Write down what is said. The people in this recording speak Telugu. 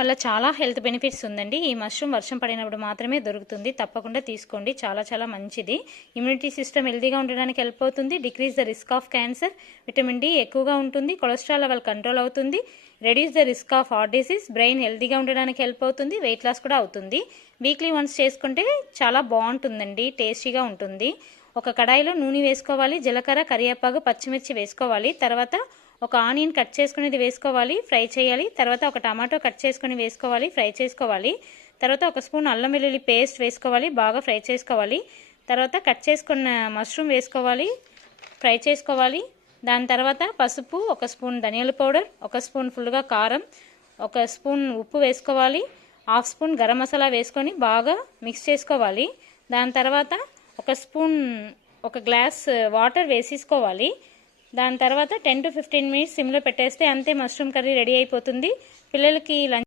వల్ల చాలా హెల్త్ బెనిఫిట్స్ ఉందండి. ఈ మష్రూమ్ వర్షం పడినప్పుడు మాత్రమే దొరుకుతుంది. తప్పకుండా తీసుకోండి. చాలా చాలా మంచిది. ఇమ్యూనిటీ సిస్టమ్ హెల్తీగా ఉండడానికి హెల్ప్ అవుతుంది. Decrease the risk of cancer. Vitamin D ఎక్కువగా ఉంటుంది. కొలెస్ట్రాల్ లెవెల్ కంట్రోల్ అవుతుంది. Reduce the risk of heart disease. Brain హెల్తీగా ఉండడానికి హెల్ప్ అవుతుంది. వెయిట్ లాస్ కూడా అవుతుంది. వీక్లీ వన్స్ చేసుకుంటే చాలా బాగుంటుందండి. టేస్టీగా ఉంటుంది. ఒక కడాయిలో నూనె వేసుకోవాలి. జీలకర్ర, కరివేపాకు, పచ్చిమిర్చి వేసుకోవాలి. తర్వాత ఒక ఆనియన్ కట్ చేసుకునేది వేసుకోవాలి, ఫ్రై చేయాలి. తర్వాత ఒక టమాటో కట్ చేసుకుని వేసుకోవాలి, ఫ్రై చేసుకోవాలి. తర్వాత ఒక స్పూన్ అల్లం వెల్లుల్లి పేస్ట్ వేసుకోవాలి, బాగా ఫ్రై చేసుకోవాలి. తర్వాత కట్ చేసుకున్న మష్రూమ్ వేసుకోవాలి, ఫ్రై చేసుకోవాలి. దాని తర్వాత పసుపు, ఒక స్పూన్ ధనియాల పౌడర్, ఒక స్పూన్ ఫుల్గా కారం, ఒక స్పూన్ ఉప్పు వేసుకోవాలి. హాఫ్ స్పూన్ గరం మసాలా వేసుకొని బాగా మిక్స్ చేసుకోవాలి. దాని తర్వాత ఒక గ్లాస్ వాటర్ వేసేసుకోవాలి. దాని తర్వాత 10 to 15 మినిట్స్ సిమ్లో పెట్టేస్తే అంతే, మష్రూమ్ కర్రీ రెడీ అయిపోతుంది. పిల్లలకి లంచ్